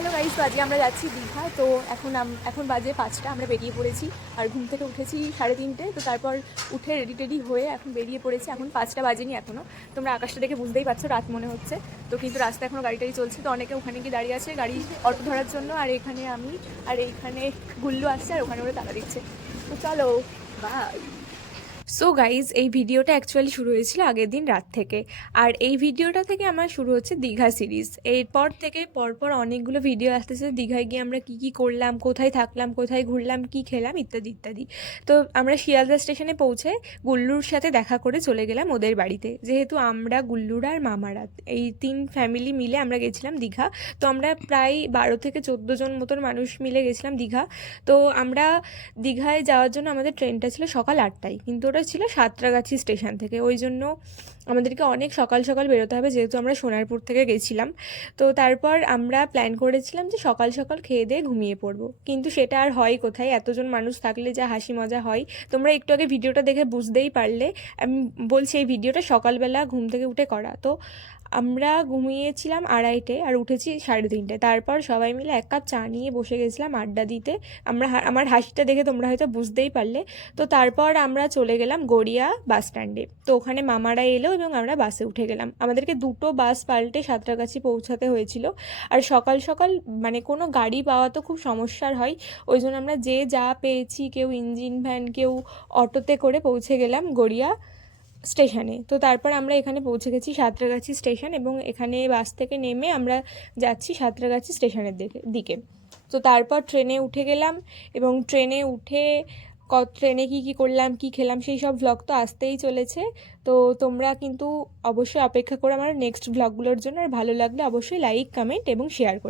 Hello guys, তো আজকে আমরা যাচ্ছি দীঘা। তো এখন বাজে 5টা, আমরা বেরিয়ে পড়েছি। আর ঘুম থেকে উঠেছি 3:30। তো তারপর উঠে রেডি টেডি হয়ে এখন বেরিয়ে পড়েছি। এখন 5টা বাজেনি এখনও। তোমরা আকাশটা দেখে বুঝতেই পারছো রাত মনে হচ্ছে। তো কিন্তু রাস্তা এখনও গাড়ি টাড়ি চলছে। তো অনেকে ওখানে গিয়ে দাঁড়িয়ে আছে গাড়ি অটো ধরার জন্য। আর এখানে আমি, আর এইখানে গুল্লু আসছে, আর ওখানে ওরা তালা দিচ্ছে। তো চলো, বাই। সো গাইজ, এই ভিডিওটা অ্যাকচুয়ালি শুরু হয়েছিল আগের দিন রাত থেকে। আর এই ভিডিওটা থেকে আমার শুরু হচ্ছে দীঘা সিরিজ। এরপর থেকে পরপর অনেকগুলো ভিডিও আসতেছে দীঘায় গিয়ে আমরা কী কী করলাম, কোথায় থাকলাম, কোথায় ঘুরলাম, কী খেলাম, ইত্যাদি ইত্যাদি। তো আমরা শিয়ালদা স্টেশনে পৌঁছে গুল্লুর সাথে দেখা করে চলে গেলাম ওদের বাড়িতে। যেহেতু আমরা, গুল্লুর আর মামারা, এই 3 ফ্যামিলি মিলে আমরা গেছিলাম দীঘা। তো আমরা প্রায় 12 থেকে 14 জন মতন মানুষ মিলে গেছিলাম দীঘা। তো আমরা দীঘায় যাওয়ার জন্য আমাদের ট্রেনটা ছিল সকাল 8টায়, কিন্তু ওটা ছিল সাঁতরাগাছি স্টেশন থেকে। ওই জন্য আমাদেরকে অনেক সকাল সকাল বেরোতে হবে, যেহেতু আমরা সোনারপুর থেকে গেছিলাম। তো তারপর আমরা প্ল্যান করেছিলাম যে সকাল সকাল খেয়ে দিয়ে ঘুমিয়ে পড়বো, কিন্তু সেটা আর হয় কোথায়, এতজন মানুষ থাকলে যা হাসি মজা হয় তোমরা একটু আগে ভিডিওটা দেখে বুঝতেই পারলে। আমি বলছি এই ভিডিওটা সকালবেলা ঘুম থেকে উঠে করা। তো আমরা ঘুমিয়েছিলাম 2:30 আর উঠেছি 3:30। তারপর সবাই মিলে 1 কাপ চা নিয়ে বসে গেছিলাম আড্ডা দিতে। আমার হাসিটা দেখে তোমরা হয়তো বুঝতেই পারলে। তো তারপর আমরা চলে গেলাম গড়িয়া বাস স্ট্যান্ডে। তো ওখানে মামারা এলো এবং আমরা বাসে উঠে গেলাম। আমাদেরকে 2টো বাস পাল্টে সাঁতরাগাছি পৌঁছাতে হয়েছিল। আর সকাল সকাল মানে কোনো গাড়ি পাওয়া তো খুব সমস্যার হয়। ওই জন্য আমরা যে যা পেয়েছি, কেউ ইঞ্জিন ভ্যান, কেউ অটোতে করে পৌঁছে গেলাম গড়িয়া স্টেশনে। তো তারপর আমরা এখানে পৌঁছে গেছি সাঁতরাগাছি স্টেশন, এবং এখানে বাস থেকে নেমে আমরা যাচ্ছি সাঁতরাগাছি স্টেশনের দিকে। তো তারপর ট্রেনে উঠে গেলাম, এবং ট্রেনে উঠে ট্রেনে কী করলাম, কী খেলাম, সেই সব ভ্লগ তো আসতেই চলেছে। তো তোমরা কিন্তু অবশ্যই অপেক্ষা করো আমার নেক্সট ভ্লগগুলোর জন্য। আর ভালো লাগলে অবশ্যই লাইক, কমেন্ট এবং শেয়ার করো।